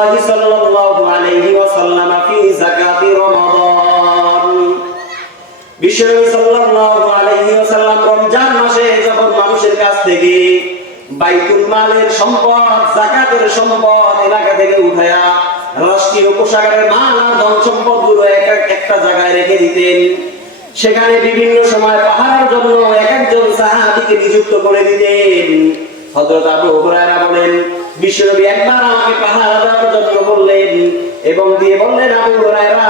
الله صلى الله عليه وسلم في زكاة رمضان বিশ্বনবী সাল্লাল্লাহু আলাইহি ওয়াসাল্লাম রমজান মাসে যখন মানুষের কাছ থেকে বাইতুল মালের সম্পদ যাকাতের সম্পদ এলাকা থেকে উঠায়া রাষ্ট্রীয় কোষাগারের মাল আর ধন সম্পদ গুলো এক এক একটা জায়গায় রেখে দিতেন সেখানে বিভিন্ন সময় পাহাড়ের জন্য এক একজন সাহাবীকে নিযুক্ত করে দিতেন হযরত আবু হুরায়রা বলেন বিশ্বনবী একবার আমাকে পাহারা দেওয়ার জন্য বললেন এবং দিয়ে বললেন, আবু হুরায়রা,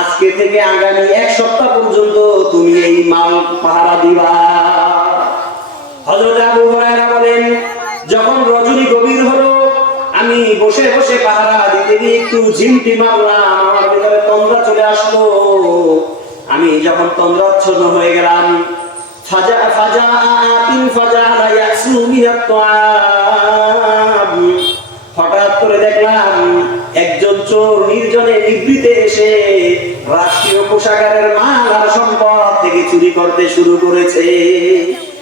আজকে থেকে আগামী এক সপ্তাহ পর্যন্ত তুমি এই মাল পাহারা দিবা। হযরত আবু হুরায়রা বলেন, যখন রজনী গভীর হলো, আমি বসে বসে পাহারা দিতে গিয়ে একটু ঝিমটি মারলাম, আমার ভিতরে তন্দ্রা চলে আসলো। আমি যখন তন্দ্রাচ্ছন্ন হয়ে গেলাম, ফাজা ফাজা আতিন ফাজা লা ইয়াসু রাষ্ট্রীয় কোষাগারের মাল আর সম্পদ থেকে চুরি করতে শুরু করেছে।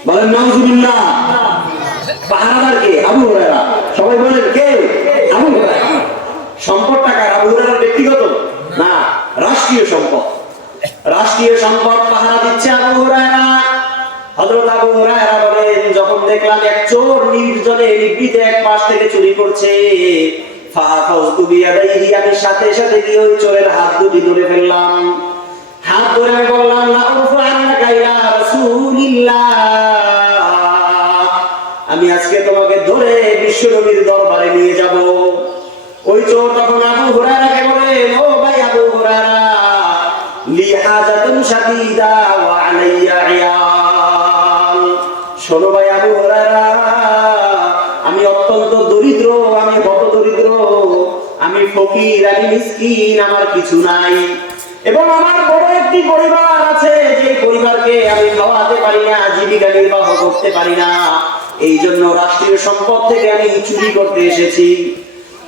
বলেন, নাউজুবিল্লাহ। পাহারাদার কে আবু হুরায়রা। সবাই বলেন, কে? আবু সম্পদ টাকা আবু হুরায়রার ব্যক্তিগত? না, রাষ্ট্রীয় সম্পদ। রাষ্ট্রীয় সম্পদ পাহারা দিচ্ছে আবু হুরায়রা। হযরত আবু হুরায়রা বলেন, যখন দেখলাম এক চোর নির্জনে নিভৃতে এক পাশ থেকে চুরি করছে আমি আজকে তোমাকে ধরে বিশ্বনবীর দরবারে নিয়ে যাব। ওই চোর তখন আবু হুরায়রাকে বলে, ও ভাই আবু ইয়াল শোনো ভাই আবু হুরায়রা, আমি অত্যন্ত দরিদ্র, আমি বড় দরিদ্র আমি ফকির, আমি মিসকিন, আমার কিছু নাই। এবং আমার বড় একটি পরিবার আছে যে পরিবারকে আমি খাওয়াতে পারি না, জীবিকা নির্বাহ করতে পারি না। এই জন্য রাষ্ট্রীয় সম্পদ থেকে আমি চুরি করতে এসেছি।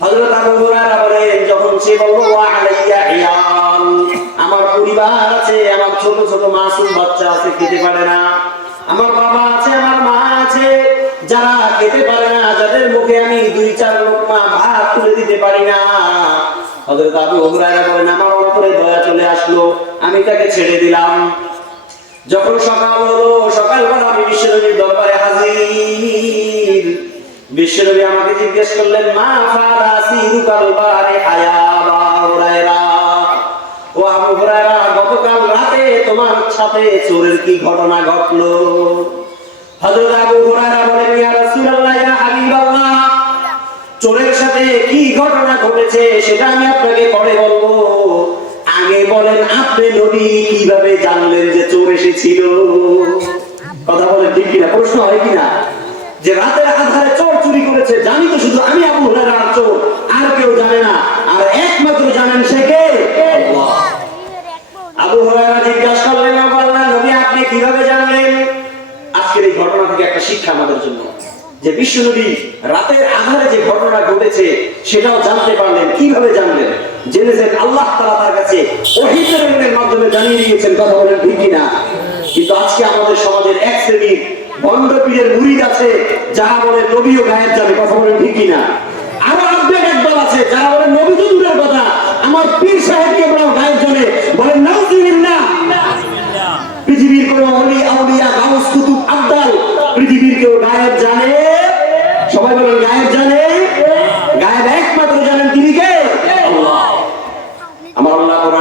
হযরত আবু হুরায়রা বলেন, যখন সে বলল, ওয়া আলাইয়া ইয়াল আমার পরিবার আছে, আমার ছোট ছোট মাসুম বাচ্চা আছে, খেতে পারে না। আমার বাবা আছে, আমার মা আছে, যারা খেতে পারে না, যাদের মুখে আমি দুই চার দয়া চলে আসলো, আমি তাকে ছেড়ে দিলাম। যখন সকাল হলো আমি বিশ্বনবীর দরবারে হাজির। বিশ্বনবী আমাকে জিজ্ঞেস করলেন, মা বারে হায়া ও আবু হুরায়রা, গতকাল রাতে তোমার সাথে চোরের কি ঘটনা ঘটলো? হযরত আবু হুরায়রা রাসূলুল্লাহ চোরের সাথে কি ঘটনা ঘটেছে সেটা আমি আপনাকে পরে বলব। আগে বলেন আপনি নবী কীভাবে জানলেন যে চোর এসেছিল? কথা বলেন ঠিক কিনা? প্রশ্ন হয় কিনা? যে রাতের আধারে চোর চুরি করেছে জানি তো শুধু আমি আবু হুরায়রা আর চোর আর কেউ জানে না। আর একমাত্র জানেন সে কে। আবু হুরায়রা জিজ্ঞাসা করলেন আল্লাহ নবী আপনি কীভাবে জানলেন? আজকের এই ঘটনা থেকে একটা শিক্ষা আমাদের জন্য। যে বিশ্বনবী রাতের আধারে যে ঘটনা ঘটেছে, সেটাও জানতে পারলেন। কীভাবে জানলেন? জেনেছেন আল্লাহ তাআলা তার কাছে প্রেরণের মাধ্যমে জানিয়ে দিয়েছেন, কথা বলেন ঠিক কিনা? কিন্তু আজকে আমাদের সমাজের এক শ্রেণির ভণ্ড পীরের মুরিদ আছে যারা বলে নবীও গায়েব যাবে কথা বলেন ঠিক কিনা? আরও অর্ধেক একদল আছে, যারা বলে, নবী কথা, আমার পীর সাহেবকে বলা গায়েব জানে বলেন নাউজুবিল্লাহ পৃথিবীর কোন অলি আউলিয়া গাউস কুতুব আব্দাল পৃথিবীর কেউ গায়েব জানে সবাই বলেন গায়েব জানে গায়েব একমাত্র জানেন তিনি কে আল্লাহ আমার আল্লাহ কোরআনে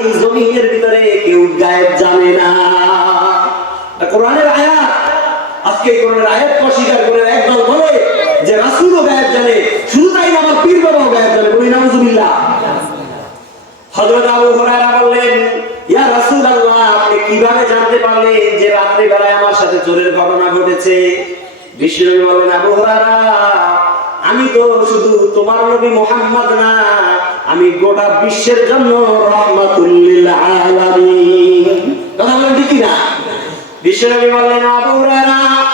এই জমিনের ভিতরে কেউ গায়েব জানে না। কোরআনের আয়াত। আজকে কোরআনের আয়াত অস্বীকার করে একদল বলে যে রাসূলও গায়েব জানে, শুধু তাই আমার পীর বাবাও গায়েব জানে। বলি, নাউজুবিল্লাহ। হযরত আবু হুরায়রা বললেন, ইয়া রাসূলুল্লাহ, আপনি কীভাবে জানতে পারলেন যে রাত্রি বেলায় আমার সাথে চোরের ঘটনা ঘটেছে? বিশ্বনবী বলেন আবু হুরায়রা আমি তো শুধু তোমার নবী মোহাম্মদ না, আমি গোটা বিশ্বের জন্য রহমাতুল্লিল আলামিন। কথা বলেন ঠিক না বিশ্বনবী বললেন, আবু যে